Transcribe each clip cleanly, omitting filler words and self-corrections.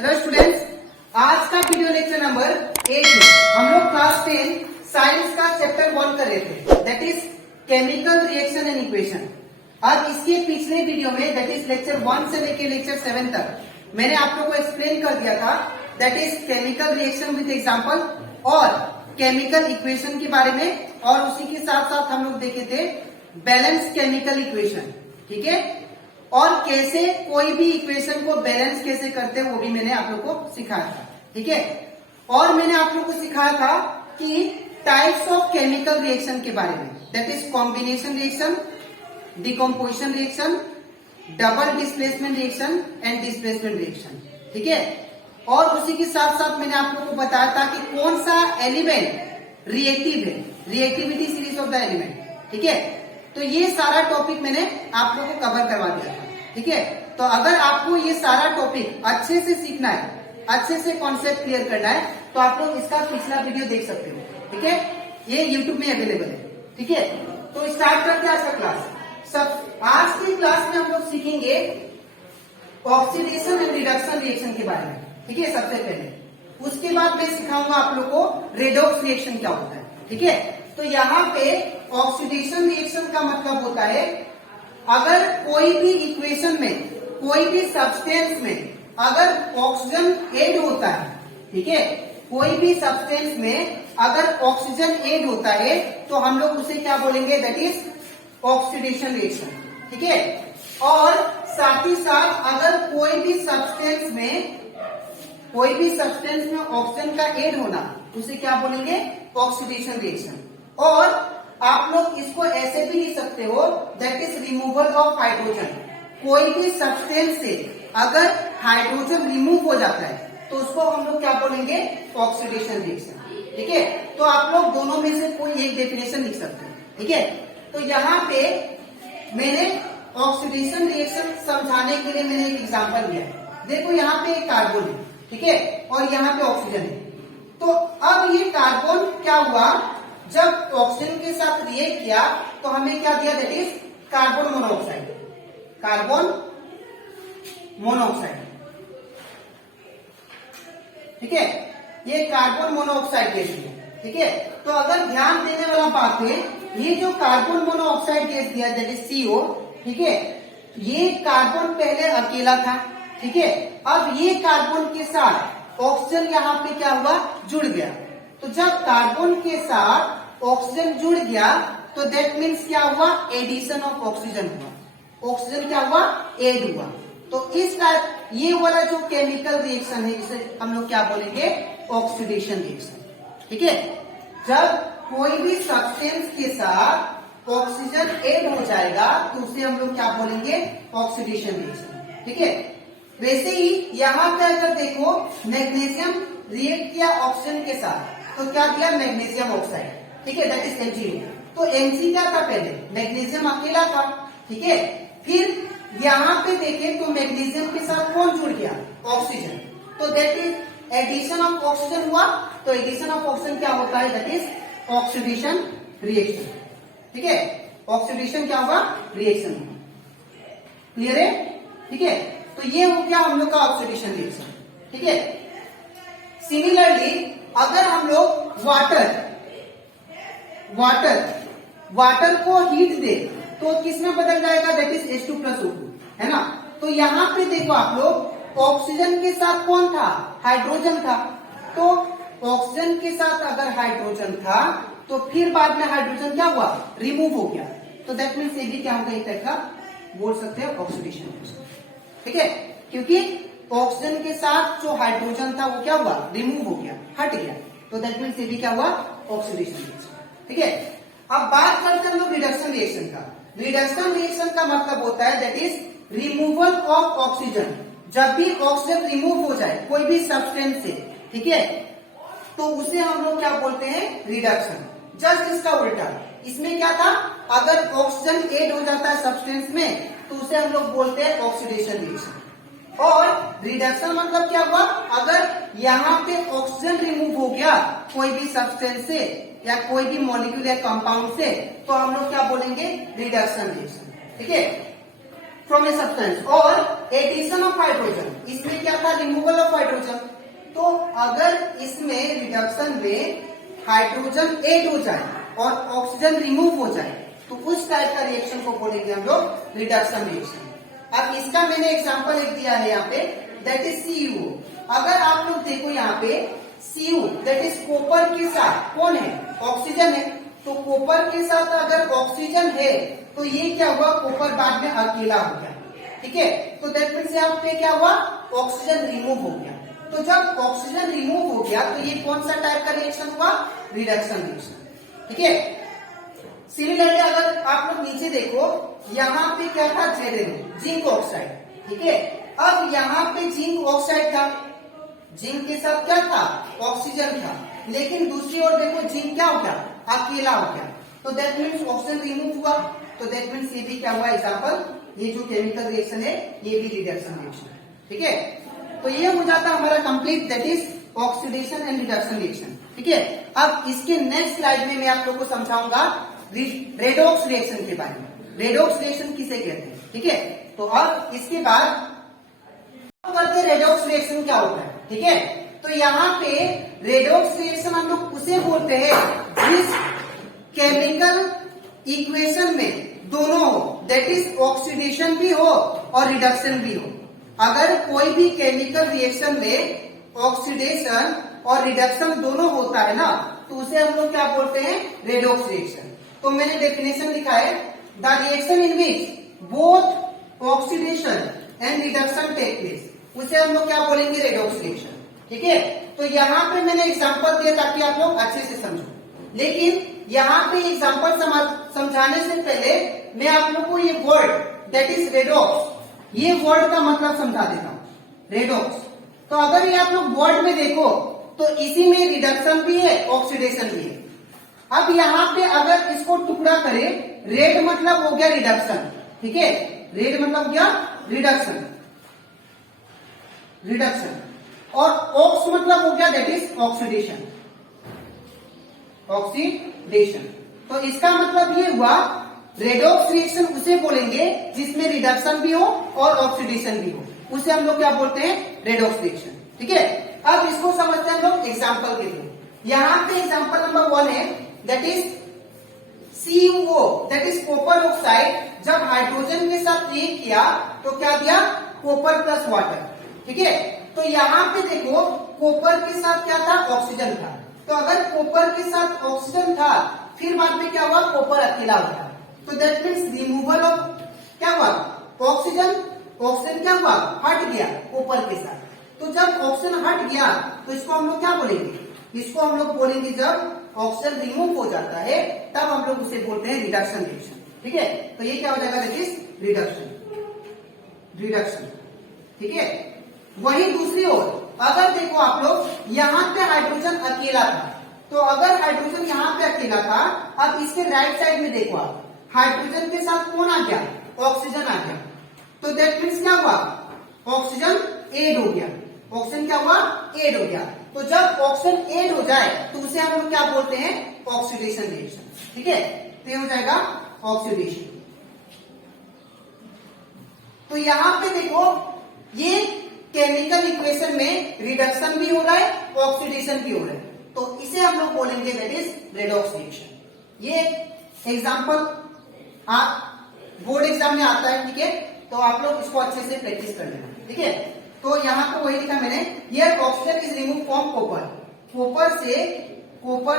Hello students, आज का video lecture number 8 है। हम लोग क्लास 10 साइंस का चैप्टर 1 कर रहे थे, that is chemical reaction and equation. अब इसके पिछले वीडियो में दैट इज लेक्चर 1 से लेकर लेक्चर 7 तक मैंने आप लोगों को एक्सप्लेन कर दिया था, that is chemical reaction with example और केमिकल इक्वेशन के बारे में, और उसी के साथ साथ हम लोग देखे थे बैलेंस केमिकल इक्वेशन, ठीक है। और कैसे कोई भी इक्वेशन को बैलेंस कैसे करते हैं वो भी मैंने आप लोग को सिखाया था, ठीक है। और मैंने आप लोग को सिखाया था कि टाइप्स ऑफ केमिकल रिएक्शन के बारे में, that is combination reaction, decomposition reaction, double displacement reaction and displacement reaction, ठीक है। और उसी के साथ साथ मैंने आप लोग को बताया था कि कौन सा एलिमेंट रिएक्टिव है, reactivity series of the element, ठीक है। तो ये सारा टॉपिक मैंने आप लोगों को कवर करवा दिया था, ठीक है। तो अगर आपको ये सारा टॉपिक अच्छे से सीखना है, अच्छे से कॉन्सेप्ट क्लियर करना है, तो आप लोग इसका पिछला वीडियो देख सकते हो, ठीक है। ये यूट्यूब में अवेलेबल है, ठीक है। तो स्टार्ट करते हैं आज का क्लास। सब आज की क्लास में हम लोग सीखेंगे ऑक्सीडेशन एंड रिडक्शन रिएक्शन के बारे में, ठीक है, सबसे पहले। उसके बाद मैं सिखाऊंगा आप लोग को रेडॉक्स रिएक्शन क्या होता है, ठीक है। तो यहाँ पे ऑक्सीडेशन रिएक्शन का मतलब होता है अगर कोई भी इक्वेशन में, कोई भी सब्सटेंस में अगर ऑक्सीजन ऐड होता है, ठीक है, कोई भी सब्सटेंस में अगर ऑक्सीजन ऐड होता है तो हम लोग उसे क्या बोलेंगे, दैट इज ऑक्सीडेशन रिएक्शन, ठीक है। और साथ ही साथ अगर कोई भी सब्सटेंस में ऑक्सीजन का ऐड होना, उसे क्या बोलेंगे, ऑक्सीडेशन रिएक्शन। और आप लोग इसको ऐसे भी लिख सकते हो, that is removal of hydrogen. कोई भी सब्सटेंस से अगर हाइड्रोजन रिमूव हो जाता है तो उसको हम लोग क्या बोलेंगे, ऑक्सीडेशन रिएक्शन, ठीक है। तो आप लोग दोनों में से कोई एक डेफिनेशन लिख सकते हो, ठीक है। तो यहाँ पे मैंने ऑक्सीडेशन रिएक्शन समझाने के लिए मैंने एक एग्जाम्पल दिया है। देखो यहाँ पे एक कार्बन है, ठीक है, और यहाँ पे ऑक्सीजन है। तो अब ये कार्बन क्या हुआ, जब ऑक्सीजन के साथ रिएक्ट किया तो हमें क्या दिया, that is carbon monoxide, carbon monoxide, ठीक है। ये कार्बन मोनोऑक्साइड गैस है, ठीक है। तो अगर ध्यान देने वाला बात है, ये जो कार्बन मोनोऑक्साइड गैस दिया दैट इज CO, ठीक है, ये कार्बन पहले अकेला था, ठीक है। अब ये कार्बन के साथ ऑक्सीजन यहाँ पे क्या हुआ, जुड़ गया। तो जब कार्बन के साथ ऑक्सीजन जुड़ गया तो दैट मीन्स क्या हुआ, एडिशन ऑफ ऑक्सीजन हुआ, ऑक्सीजन क्या हुआ, एड हुआ। तो इस टाइप ये वाला जो केमिकल रिएक्शन है इसे हम लोग क्या बोलेंगे, ऑक्सीडेशन रिएक्शन, ठीक है। जब कोई भी सब्सटेंस के साथ ऑक्सीजन एड हो जाएगा तो उसे हम लोग क्या बोलेंगे, ऑक्सीडेशन रिएक्शन, ठीक है। वैसे ही यहाँ पे अगर देखो मैग्नीशियम रिएक्ट किया ऑक्सीजन के साथ तो क्या दिया, मैग्नीशियम ऑक्साइड, ठीक है, दैट इज MgO। तो Mg क्या था, पहले मैग्नीशियम अकेला था, ठीक है। फिर यहाँ पे देखें तो मैग्नीशियम के साथ कौन जुड़ गया, ऑक्सीजन। तो that is addition of oxygen हुआ। तो एडिशन ऑफ ऑक्सीजन क्या होता है, दैट इज ऑक्सीडेशन रिएक्शन, ठीक है। ऑक्सीडेशन क्या हुआ, रिएक्शन हुआ, क्लियर है, ठीक है। तो ये हो गया हम लोग का ऑक्सीडेशन रिएक्शन, ठीक है। सिमिलरली अगर हम लोग वाटर को हीट दे तो किसमें बदल जाएगा, दैट इज H2+O2, है ना। तो यहाँ पे देखो आप लोग, ऑक्सीजन के साथ कौन था, हाइड्रोजन था। तो ऑक्सीजन के साथ अगर हाइड्रोजन था तो फिर बाद में हाइड्रोजन क्या हुआ, रिमूव हो गया। तो दैट मीन्स ये भी क्या होगा, एक तरह का बोल सकते हैं ऑक्सीडेशन, ठीक है। क्योंकि ऑक्सीजन के साथ जो हाइड्रोजन था वो क्या हुआ, रिमूव हो गया, हट गया। तो दैट मीन्स ये भी क्या हुआ, ऑक्सीडेशन रिएक्शन, ठीक है। अब बात करते हैं हम लोग रिडक्शन रिएक्शन का। रिडक्शन रिएक्शन का मतलब होता है that is removal of oxygen. जब भी ऑक्सीजन रिमूव हो जाए कोई भी सब्सटेंस से, ठीक है, तो उसे हम लोग क्या बोलते हैं, रिडक्शन। जस्ट इसका उल्टा, इसमें क्या था, अगर ऑक्सीजन ऐड हो जाता है सब्सटेंस में तो उसे हम लोग बोलते हैं ऑक्सीडेशन रिएक्शन। और रिडक्शन मतलब क्या हुआ, अगर यहाँ पे ऑक्सीजन रिमूव हो गया कोई भी सब्सटेंस से या कोई भी मॉलिक्यूल या कंपाउंड से, तो हम लोग क्या बोलेंगे, रिडक्शन रिएक्शन, ठीक है। From a substance. और एडिशन ऑफ हाइड्रोजन, इसमें क्या था, रिमूवल ऑफ हाइड्रोजन। हाइड्रोजन। तो अगर इसमें रिडक्शन में हाइड्रोजन ऐड हो जाए और ऑक्सीजन रिमूव हो जाए तो उस टाइप का रिएक्शन को बोलेंगे हम लोग रिडक्शन रिएक्शन। अब इसका मैंने एग्जांपल एक दिया है यहाँ पे, दैट इज CuO। अगर आप लोग देखो यहाँ पे Cu दैट इज कॉपर के साथ कौन है, ऑक्सीजन है। तो कॉपर के साथ अगर ऑक्सीजन है तो ये क्या हुआ, कॉपर बाद में अकेला हो गया, ठीक है। तो दैट मीन्स यहाँ पे क्या हुआ, ऑक्सीजन रिमूव हो गया। तो जब ऑक्सीजन रिमूव हो गया तो ये कौन सा टाइप का रिएक्शन हुआ, रिडक्शन रिएक्शन, ठीक है। सिमिलरली अगर आप लोग नीचे देखो, यहाँ पे क्या था, ZnO जिंक ऑक्साइड, ठीक है। अब यहाँ पे जिंक ऑक्साइड था, जिंक के साथ क्या था, ऑक्सीजन था, लेकिन दूसरी ओर देखो जिंक क्या हो गया, अकेला हो गया। तो दैट मीन्स ऑक्सीजन रिमूव हुआ। तो दैट मीन्स ये भी क्या हुआ, एग्जाम्पल, ये जो केमिकल रिएक्शन है ये भी रिडक्शन रिएक्शन है, ठीक है। तो ये हो जाता हमारा complete, that is oxidation and reduction reaction, ठीक है। अब इसके नेक्स्ट स्लाइड में मैं आप लोग को समझाऊंगा रेडॉक्स रिएक्शन के बारे में। रेडॉक्स रिएक्शन किसे कहते हैं, ठीक है। तो अब इसके बाद करते रेडॉक्स रिएक्शन क्या होता है, ठीक है। तो यहाँ पे रेडॉक्स रिएक्शन हम लोग उसे बोलते हैं जिस केमिकल इक्वेशन में दोनों हो, दैट इज ऑक्सीडेशन भी हो और रिडक्शन भी हो। अगर कोई भी केमिकल रिएक्शन में ऑक्सीडेशन और रिडक्शन दोनों होता है ना, तो उसे हम लोग क्या बोलते हैं, रेडॉक्स रिएक्शन। तो मैंने डेफिनेशन लिखा है, the reaction in which both oxidation and reduction take place, उसे हम लोग क्या बोलेंगे, रेडॉक्स रिएक्शन, ठीक है। तो यहाँ पे मैंने एग्जांपल दिया ताकि आप लोग अच्छे से समझो, लेकिन यहाँ पे एग्जांपल समझाने से पहले मैं आप लोग को ये वर्ड दैट इज रेडॉक्स, ये वर्ड का मतलब समझा देता हूँ, रेडॉक्स। तो अगर ये आप लोग वर्ड में देखो तो इसी में रिडक्शन भी है, ऑक्सीडेशन भी है। अब यहाँ पे अगर इसको टुकड़ा करें, रेड मतलब हो गया रिडक्शन, ठीक है, रेड मतलब क्या, रिडक्शन, रिडक्शन, और ऑक्स मतलब हो गया दैट इज ऑक्सीडेशन, ऑक्सीडेशन। तो इसका मतलब ये हुआ, रेडॉक्स रिएक्शन उसे बोलेंगे जिसमें रिडक्शन भी हो और ऑक्सीडेशन भी हो, उसे हम लोग क्या बोलते हैं, रेडॉक्स रिएक्शन, ठीक है। अब इसको समझते हैं हम लोग एग्जांपल के थ्रू। यहाँ पे एग्जांपल नंबर 1 है, that is CuO that is copper oxide. जब हाइड्रोजन के साथ रिएक्ट किया तो क्या दिया, कॉपर प्लस वाटर, ठीक है। तो यहाँ पे देखो कॉपर के साथ क्या था, ऑक्सीजन था। तो अगर कॉपर के साथ ऑक्सीजन था, फिर बाद में क्या हुआ, कॉपर अकेला हुआ, तो दैट मीन्स रिमूवल ऑफ क्या हुआ, ऑक्सीजन, ऑक्सीजन क्या हुआ, हट गया कॉपर के साथ। तो जब ऑक्सीजन हट गया तो इसको हम लोग क्या बोलेंगे, इसको हम लोग बोलेंगे जब ऑक्सीजन रिमूव हो जाता है तब हम लोग उसे बोलते हैं रिडक्शन रिएक्शन, ठीक है। तो ये क्या हो जाएगा, दैट इज रिडक्शन, रिडक्शन, ठीक है। वही दूसरी ओर अगर देखो आप लोग, यहाँ पे हाइड्रोजन अकेला था, तो अगर हाइड्रोजन यहाँ पे अकेला था, अब इसके राइट साइड में देखो आप, हाइड्रोजन के साथ कौन आ गया, ऑक्सीजन आ गया। तो दैट मीन्स क्या हुआ, ऑक्सीजन एड हो गया, ऑक्सीजन क्या हुआ, एड हो गया। तो जब ऑक्सीजन एड हो जाए तो उसे हम लोग क्या बोलते हैं, ऑक्सीडेशन रिएक्शन, ठीक है। तो ये हो जाएगा ऑक्सीडेशन। तो यहाँ पे देखो ये केमिकल इक्वेशन में रिडक्शन भी हो रहा है, ऑक्सीडेशन भी हो रहा है, तो इसे हम लोग बोलेंगे दैट इज रेडॉक्स रिएक्शन। ये एग्जांपल आप बोर्ड एग्जाम में आता है, ठीक है। तो आप लोग इसको अच्छे से प्रैक्टिस कर लेना, ठीक है। तो यहाँ पे वही लिखा मैंने, here oxygen is remove from copper. Copper से, कॉपर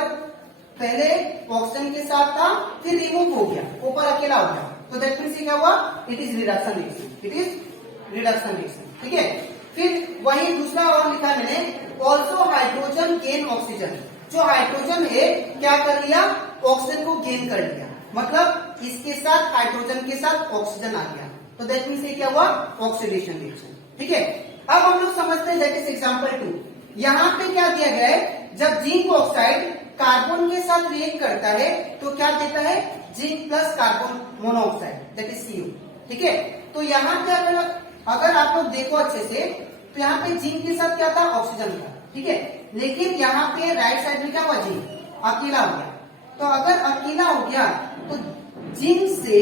पहले ऑक्सीजन के साथ था, फिर रिमूव हो गया, कॉपर अकेला हो गया, तो दैट मीन्स क्या हुआ, it is reduction reaction, it is reduction reaction, ठीक है। फिर वही दूसरा और लिखा मैंने, ऑल्सो हाइड्रोजन गेन ऑक्सीजन। जो हाइड्रोजन है क्या कर लिया, ऑक्सीजन को गेन कर लिया, मतलब इसके साथ हाइड्रोजन के साथ ऑक्सीजन आ गया, तो दैट मीन्स क्या हुआ, ऑक्सीडेशन रिएक्शन, ठीक है। अब हम लोग समझते हैं दैट इज एग्जांपल 2। यहाँ पे क्या दिया गया है, जब जिंक ऑक्साइड कार्बन के साथ रिएक्ट करता है तो क्या देता है, zinc plus carbon monoxide that is Cu, ठीक है। तो यहाँ पे अगर आप लोग देखो अच्छे से, तो यहाँ पे जिंक के साथ क्या था, ऑक्सीजन था, ठीक है। लेकिन यहाँ पे राइट साइड में क्या हुआ, जिंक अकेला हो गया। तो अगर अकेला हो गया तो जिंक से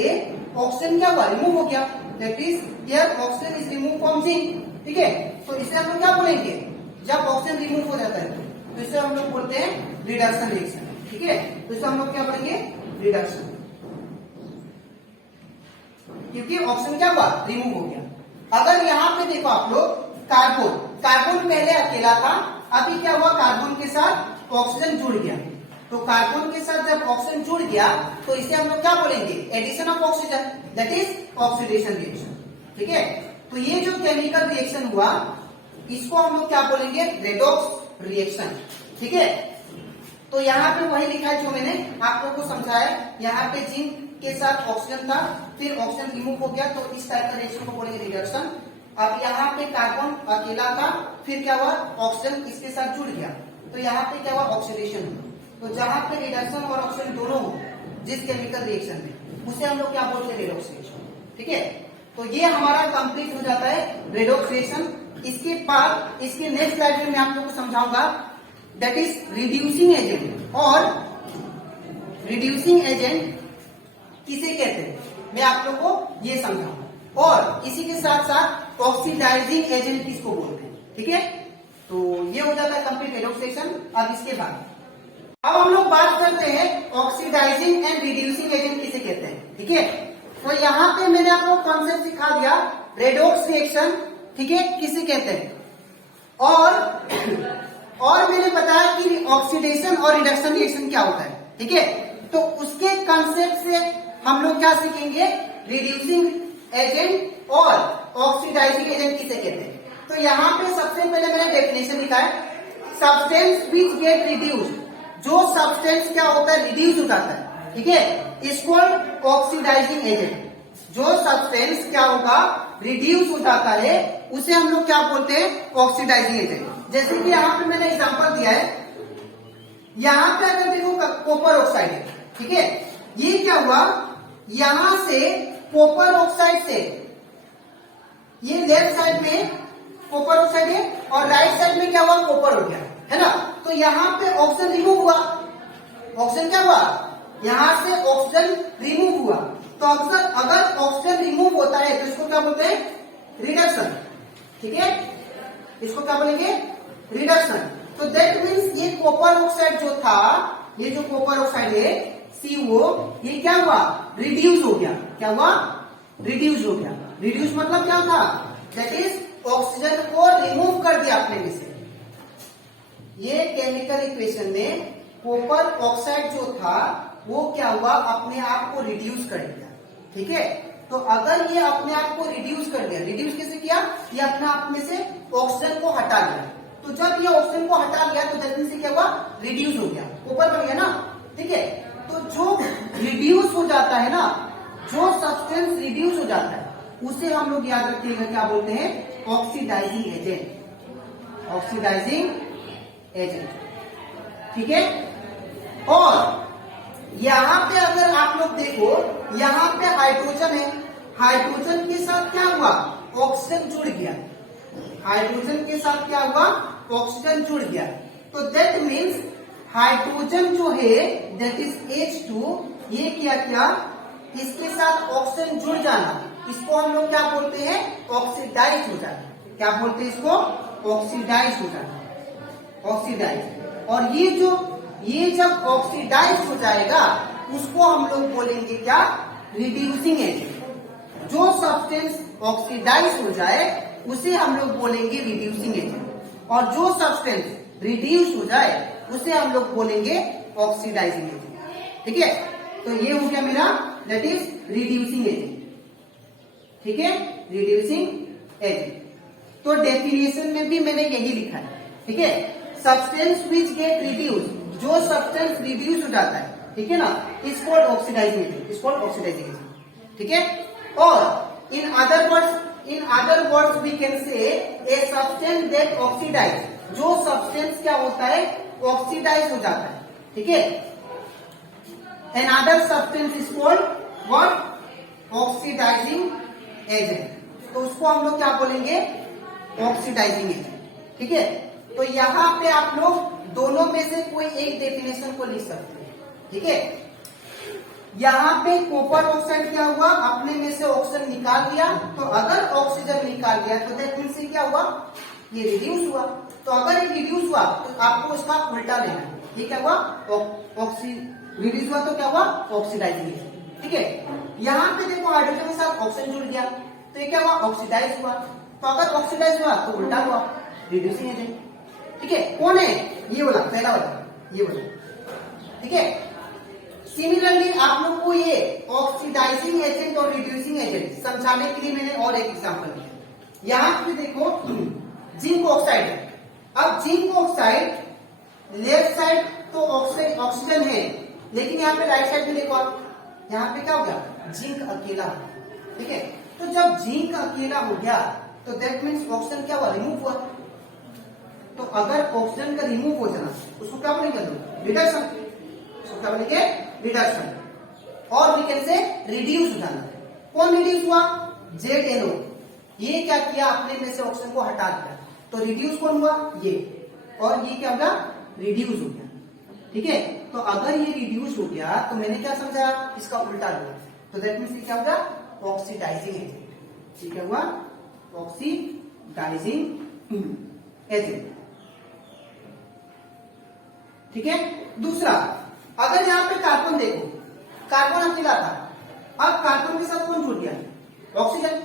ऑक्सीजन क्या हुआ, रिमूव हो गया, that is here oxygen is remove from zinc, ठीक है। तो इसे हम लोग क्या बोलेंगे, जब ऑक्सीजन रिमूव हो जाता है तो इसे हम लोग बोलते हैं रिडक्शन रिएक्शन, ठीक है। तो इसे हम लोग क्या बोलेंगे, रिडक्शन, क्योंकि ऑक्सीजन क्या हुआ, रिमूव हो गया। अगर यहाँ पे देखो आप लोग, कार्बन, कार्बन पहले अकेला था, अभी क्या हुआ, कार्बन के साथ ऑक्सीजन जुड़ गया। तो कार्बन के साथ जब ऑक्सीजन जुड़ गया तो इसे हम लोग क्या बोलेंगे, addition of oxygen, that is oxidation reaction, ठीक है। तो ये जो केमिकल रिएक्शन हुआ इसको हम लोग क्या बोलेंगे, रेडॉक्स रिएक्शन, ठीक है। तो यहाँ पे वही लिखा है जो मैंने आप लोग को समझाया, यहाँ पे जिंक के साथ ऑक्सीजन था, फिर ऑक्सीजन रिमूव हो गया, तो इस टाइप का रिएक्शन को बोलेंगे रिडक्शन। अब यहाँ पे कार्बन अकेला था, फिर क्या हुआ, ऑक्सीजन इसके साथ जुड़ गया, तो यहाँ पे क्या हुआ, ऑक्सीडेशन हुआ। तो जहां पे रिडक्शन और ऑक्सीडेशन दोनों हो जिस केमिकल रिएक्शन में, उसे हम लोग क्या बोलते हैं, रेडॉक्स रिएक्शन, ठीक है। तो ये हमारा कंप्लीट हो जाता है रेडॉक्स रिएक्शन। इसके बाद इसके नेक्स्ट स्लाइड में मैं आप लोग को समझाऊंगा दैट इज रिड्यूसिंग एजेंट। और रिड्यूसिंग एजेंट किसे कहते हैं मैं आप लोग को ये समझाऊंगा, और इसी के साथ साथ ऑक्सीडाइजिंग एजेंट किसको बोलते हैं, ठीक है। तो ये हो जाता है कंप्लीट रेडॉक्स रिएक्शन। अब इसके बाद अब हम लोग बात करते हैं ऑक्सीडाइजिंग एंड रिड्यूसिंग एजेंट किसे कहते हैं, ठीक है। तो यहाँ पे मैंने आपको कॉन्सेप्ट सिखा दिया रेडॉक्स रिएक्शन, ठीक है, किसे कहते हैं, और मैंने बताया कि ऑक्सीडेशन और रिडक्शन रिएक्शन क्या होता है, ठीक है। तो उसके कॉन्सेप्ट से हम लोग क्या सीखेंगे, रिड्यूसिंग एजेंट और ऑक्सीडाइजिंग एजेंट किसे कहते हैं। तो यहाँ पे सबसे पहले मैंने डेफिनेशन लिखा है, सब्सटेंस विच गेट रिड्यूस्ड, जो सब्सटेंस क्या होता है, रिड्यूस हो जाता है, ठीक है, इसको ऑक्सीडाइजिंग एजेंट। जो सब्सटेंस क्या होगा, रिड्यूस हो जाता है, उसे हम लोग क्या बोलते हैं, ऑक्सीडाइजिंग एजेंट। जैसे कि यहाँ पे मैंने एग्जांपल दिया है, यहाँ पे अगर देखो कॉपर ऑक्साइड है, ठीक है, ये क्या हुआ, यहां से कॉपर ऑक्साइड से, ये लेफ्ट साइड में कॉपर ऑक्साइड है और राइट साइड में क्या हुआ, कॉपर हो गया, है ना। तो यहाँ पे ऑक्सीजन रिमूव हुआ, ऑक्सीजन क्या हुआ, यहां से ऑक्सीजन रिमूव हुआ। तो अगर ऑक्सीजन रिमूव होता है तो इसको क्या बोलते हैं, रिडक्शन, ठीक है, इसको क्या बोलेंगे, रिडक्शन। तो दैट मीन्स ये कॉपर ऑक्साइड जो था, ये जो कॉपर ऑक्साइड है CO, ये क्या हुआ, रिड्यूस हो गया, क्या हुआ, रिड्यूस हो गया। रिड्यूस मतलब क्या था, दैट इज ऑक्सीजन को रिमूव कर दिया अपने में से। ये केमिकल इक्वेशन में कॉपर ऑक्साइड जो था वो क्या हुआ, अपने आप को रिड्यूस कर दिया, ठीक है। तो अगर ये अपने आप को रिड्यूस कर दिया, रिड्यूस कैसे किया, ये अपने आप में से ऑक्सीजन को हटा लिया। तो जब ये ऑक्सीजन को हटा लिया तो जल्दी से क्या हुआ, रिड्यूस हो गया, ऊपर बढ़ गया ना, ठीक है। तो जो रिड्यूस हो जाता है ना, जो सब्सटेंस रिड्यूस हो जाता है उसे हम लोग याद रखिएगा क्या बोलते हैं, ऑक्सीडाइजिंग एजेंट, ऑक्सीडाइजिंग एजेंट, ठीक है। और यहां पे अगर आप लोग देखो, यहां पे हाइड्रोजन है, हाइड्रोजन के साथ क्या हुआ, ऑक्सीजन जुड़ गया, हाइड्रोजन के साथ क्या हुआ, ऑक्सीजन जुड़ गया। तो दैट मीन्स हाइड्रोजन जो है दैट इज H2, ये क्या, इसके साथ ऑक्सीजन जुड़ जाना, इसको हम लोग क्या बोलते हैं, ऑक्सीडाइज हो जाना। क्या बोलते हैं इसको, ऑक्सीडाइज हो जाना, ऑक्सीडाइज। और ये जब ऑक्सीडाइज हो जाएगा उसको हम लोग बोलेंगे क्या, रिड्यूसिंग एजेंट। जो सब्सटेंस ऑक्सीडाइज हो जाए उसे हम लोग बोलेंगे रिड्यूसिंग एजेंट, और जो सब्सटेंस रिड्यूस हो जाए उसे हम लोग बोलेंगे ऑक्सीडाइजिंग एजेंट, ठीक है। तो ये हो गया मेरा, दैट इज रिड्यूसिंग एजेंट, ठीक है, रिड्यूसिंग एजेंट। तो डेफिनेशन में भी मैंने यही लिखा है, ठीक है, सब्सटेंस विच गेट रिड्यूस, जो सब्सटेंस रिड्यूस हो जाता है, ठीक है ना, is called oxidizing agent, is called oxidizing agent, ठीक है। और in other words we can say a substance that oxidize, जो सब्सटेंस क्या होता है, ऑक्सीडाइज हो जाता है, ठीक है। Another substance is called what, oxidizing agent. तो उसको हम लोग क्या बोलेंगे, ऑक्सीडाइजिंग एजेंट, ठीक है। तो यहाँ पे आप लोग दोनों में से कोई एक डेफिनेशन को लिख सकते हैं, ठीक है। यहाँ पे कॉपर ऑक्साइड क्या हुआ, अपने में से ऑक्सीजन निकाल दिया, तो अगर ऑक्सीजन निकाल दिया तो दैट मीन्स क्या हुआ, ये रिड्यूस हुआ, तो अगर ये रिड्यूस हुआ तो आपको इसका उल्टा लेना है। ये क्या हुआ, रिड्यूस हुआ तो क्या हुआ, ऑक्सीडाइजिंग एजेंट। ठीक है, यहाँ पे देखो हाइड्रोजन के साथ ऑक्सीजन जुड़ गया तो ये क्या हुआ, ऑक्सीडाइज हुआ। तो अगर ऑक्सीडाइज हुआ तो उल्टा हुआ, रिड्यूसिंग एजेंट। ठीक है, कौन है ये वाला, पहला वाला, ये वाला। ठीक है, सिमिलरली आप लोग को ये ऑक्सीडाइजिंग एजेंट और रिड्यूसिंग एजेंट समझाने के लिए मैंने और एक एग्जांपल दिया। यहाँ पे देखो जिंक ऑक्साइड है। अब जिंक ऑक्साइड लेफ्ट साइड तो ऑक्सीजन है, लेकिन यहाँ पे राइट साइड में देखो आप, यहाँ पे क्या हो गया, जिंक अकेला। ठीक है, तो जब जिंक अकेला हो गया तो दैट मीन्स ऑक्सीजन क्या हुआ, रिमूव हुआ। तो अगर ऑक्सीजन का रिमूव हो जाना उसको क्या बोलेंगे, रिडक्शन। उसको क्या बोलेंगे, रिडक्शन। और वी कैन से रिड्यूस हो जाना। कौन रिड्यूस हुआ, ZNO। ये क्या किया, अपने में से ऑक्सीजन को हटा दिया, तो रिड्यूस कौन हुआ, ये। और ये क्या होगा, रिड्यूस हो गया। ठीक है, तो अगर ये रिड्यूस हो गया तो मैंने क्या समझा, इसका उल्टा हुआ, तो दैट मीन्स क्या होगा, ऑक्सीडाइजिंग एजेंट। ये क्या हुआ, ऑक्सीडाइजिंग एजेंट। ठीक है, दूसरा, अगर यहाँ पे कार्बन देखो, कार्बन अकेला था, अब कार्बन के साथ कौन जुड़ गया, ऑक्सीजन।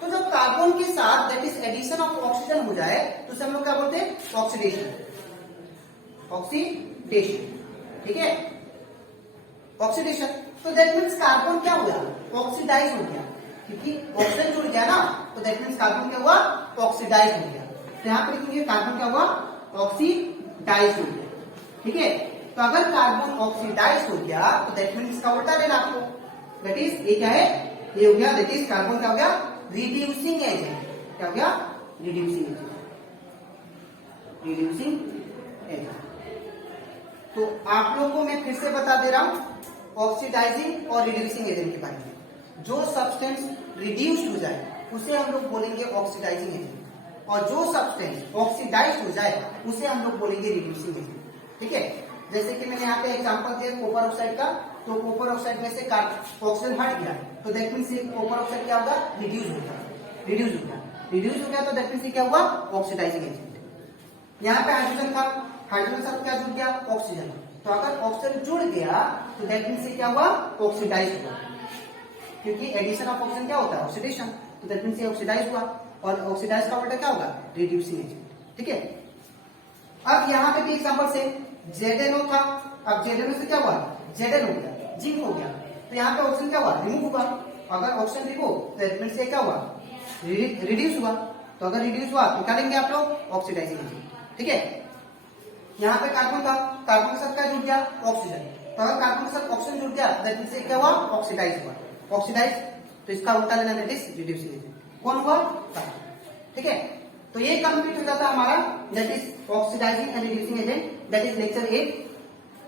तो जब कार्बन के साथ that is addition of oxygen हो जाए तो उसे हम लोग क्या बोलते हैं, ऑक्सीडेशन। ऑक्सीडेशन, ठीक है, ऑक्सीडेशन। तो दैट मीन्स कार्बन क्या हुआ, ऑक्सीडाइज हो गया, क्योंकि ऑक्सीजन जुड़ गया ना, तो दैट मीन्स कार्बन क्या हुआ, ऑक्सीडाइज हो गया। तो यहाँ पे लिखेंगे कार्बन क्या हुआ, ऑक्सीडाइज हो गया। ठीक है, तो अगर कार्बन ऑक्सीडाइज हो गया तो दैट मीन्स इसका उल्टा लेना आपको, दैट इज ये क्या है, ये हो गया, दैट इज कार्बन क्या हो गया, रिड्यूसिंग एजेंट। क्या हो गया, रिड्यूसिंग एजेंट, रिड्यूसिंग एजेंट। तो आप लोगों को मैं फिर से बता दे रहा हूं ऑक्सीडाइजिंग और रिड्यूसिंग एजेंट के बारे में। जो सब्सटेंस रिड्यूस हो जाए उसे हम लोग बोलेंगे ऑक्सीडाइजिंग एजेंट, और जो सब्सटेंस ऑक्सीडाइज हो जाए उसे हम लोग बोलेंगे रिड्यूसिंग एजेंट। ठीक है, जैसे कि मैंने यहाँ पे एग्जांपल दिया कॉपर ऑक्साइड का, तो कॉपर ऑक्साइड में से ऑक्सीजन हट गया तो दैट मीन्स कॉपर ऑक्साइड क्या होगा, रिड्यूस हो गया, रिड्यूस हो गया, रिड्यूस हो गया, तो दैट मीन्स क्या हुआ, ऑक्सीडाइजिंग एजेंट। यहाँ पे हाइड्रोजन था, हाइड्रोजन साथ क्या जुड़ गया, ऑक्सीजन। तो अगर ऑक्सीजन जुड़ गया तो दैट मीन्स क्या हुआ, ऑक्सीडाइज हुआ, क्योंकि एडिशन ऑफ ऑक्सीजन क्या होता है, ऑक्सीडेशन। तो दैट मीन्स ऑक्सीडाइज हुआ, और ऑक्सीडाइज का उल्टा क्या होगा, रिड्यूसिंग एजेंट। ठीक है, अब यहाँ पे भी एग्जांपल से ZNO था, अब ZNO से क्या हुआ, Zn हो गया, जिंक हो गया, तो यहाँ पे ऑक्सीजन क्या हुआ, रिमूव हुआ। अगर ऑक्सीजन रिमूव तो दैट मीन्स क्या हुआ, रिड्यूस हुआ। तो अगर रिड्यूस हुआ तो क्या लेंगे आप लोग, ऑक्सीडाइजिंग एजेंट। ठीक है, यहाँ पे कार्बन था, कार्बन के साथ क्या जुड़ गया, ऑक्सीजन। तो अगर कार्बन के साथ ऑक्सीजन जुड़ गया दैट मीन्स क्या हुआ, ऑक्सीडाइज हुआ, ऑक्सीडाइज। तो इसका उल्टा लेना, दैट इज रिड्यूसिंग एजेंट। कौन हुआ, कार्बन। ठीक है, तो ये कंप्लीट हो जाता है हमारा, that is oxidizing and reducing agent, that is lecture 8।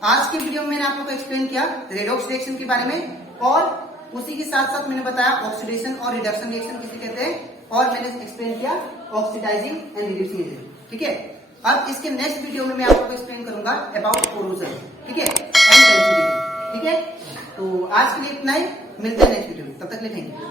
आज के वीडियो में मैंने आप लोगों को एक्सप्लेन किया रेडॉक्स रिएक्शन के बारे में, और उसी के साथ साथ मैंने बताया ऑक्सीडेशन और रिडक्शन रिएक्शन किसे कहते हैं, और मैंने एक्सप्लेन किया ऑक्सीडाइजिंग एंड रिड्यूसिंग एजेंट। ठीक है, अब इसके नेक्स्ट वीडियो में मैं आप लोगों को एक्सप्लेन करूंगा अबाउट कोरोजन। ठीक है, एंड डेंसिटी। ठीक है, तो आज के लिए इतना ही, मिलते हैं नेक्स्ट वीडियो में, तब तक के लिए थैंक यू।